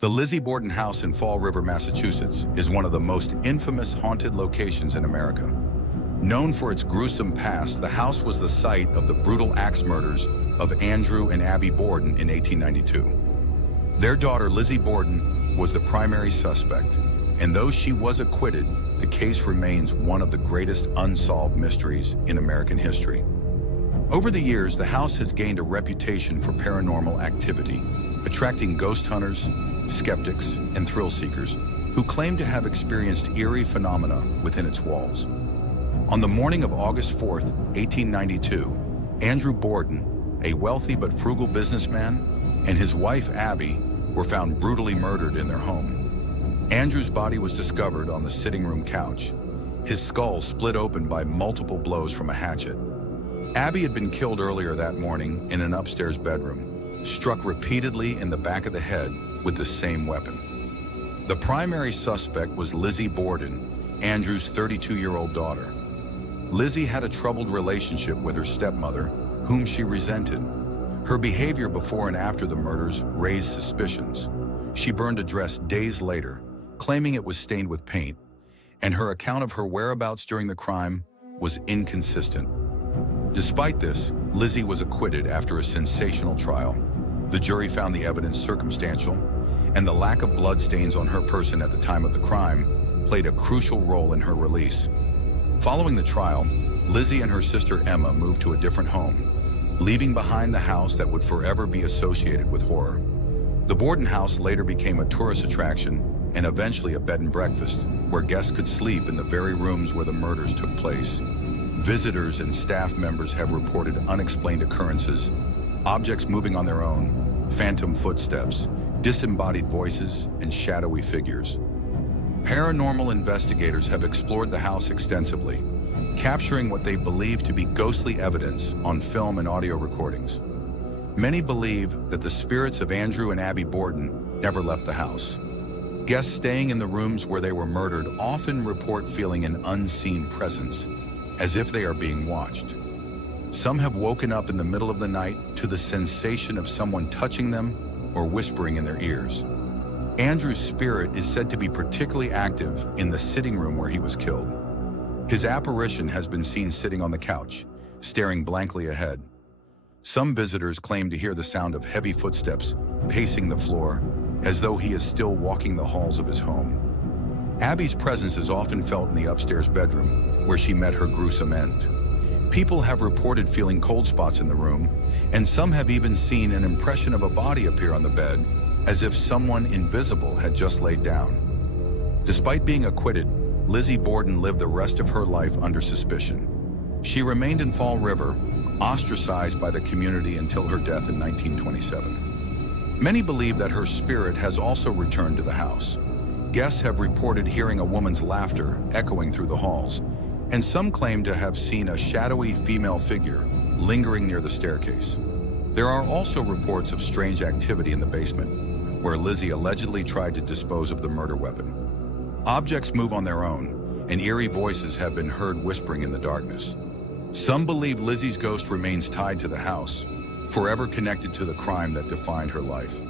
The Lizzie Borden House in Fall River, Massachusetts, is one of the most infamous haunted locations in America. Known for its gruesome past, the house was the site of the brutal axe murders of Andrew and Abby Borden in 1892. Their daughter, Lizzie Borden, was the primary suspect, and though she was acquitted, the case remains one of the greatest unsolved mysteries in American history. Over the years, the house has gained a reputation for paranormal activity, attracting ghost hunters, skeptics, and thrill seekers who claim to have experienced eerie phenomena within its walls. On the morning of August 4th, 1892, Andrew Borden, a wealthy but frugal businessman, and his wife Abby were found brutally murdered in their home. Andrew's body was discovered on the sitting room couch, his skull split open by multiple blows from a hatchet. Abby had been killed earlier that morning in an upstairs bedroom, struck repeatedly in the back of the head with the same weapon. The primary suspect was Lizzie Borden, Andrew's 32-year-old daughter. Lizzie had a troubled relationship with her stepmother, whom she resented. Her behavior before and after the murders raised suspicions. She burned a dress days later, claiming it was stained with paint, and her account of her whereabouts during the crime was inconsistent. Despite this, Lizzie was acquitted after a sensational trial. The jury found the evidence circumstantial, and the lack of bloodstains on her person at the time of the crime played a crucial role in her release. Following the trial, Lizzie and her sister Emma moved to a different home, leaving behind the house that would forever be associated with horror. The Borden house later became a tourist attraction and eventually a bed and breakfast, where guests could sleep in the very rooms where the murders took place. Visitors and staff members have reported unexplained occurrences, objects moving on their own, phantom footsteps, disembodied voices, and shadowy figures. Paranormal investigators have explored the house extensively, capturing what they believe to be ghostly evidence on film and audio recordings. Many believe that the spirits of Andrew and Abby Borden never left the house. Guests staying in the rooms where they were murdered often report feeling an unseen presence, as if they are being watched. Some have woken up in the middle of the night to the sensation of someone touching them or whispering in their ears. Andrew's spirit is said to be particularly active in the sitting room where he was killed. His apparition has been seen sitting on the couch, staring blankly ahead. Some visitors claim to hear the sound of heavy footsteps pacing the floor, as though he is still walking the halls of his home. Abby's presence is often felt in the upstairs bedroom, where she met her gruesome end. People have reported feeling cold spots in the room, and some have even seen an impression of a body appear on the bed, as if someone invisible had just laid down. Despite being acquitted, Lizzie Borden lived the rest of her life under suspicion. She remained in Fall River, ostracized by the community until her death in 1927. Many believe that her spirit has also returned to the house. Guests have reported hearing a woman's laughter echoing through the halls, and some claim to have seen a shadowy female figure lingering near the staircase. There are also reports of strange activity in the basement, where Lizzie allegedly tried to dispose of the murder weapon. Objects move on their own, and eerie voices have been heard whispering in the darkness. Some believe Lizzie's ghost remains tied to the house, forever connected to the crime that defined her life.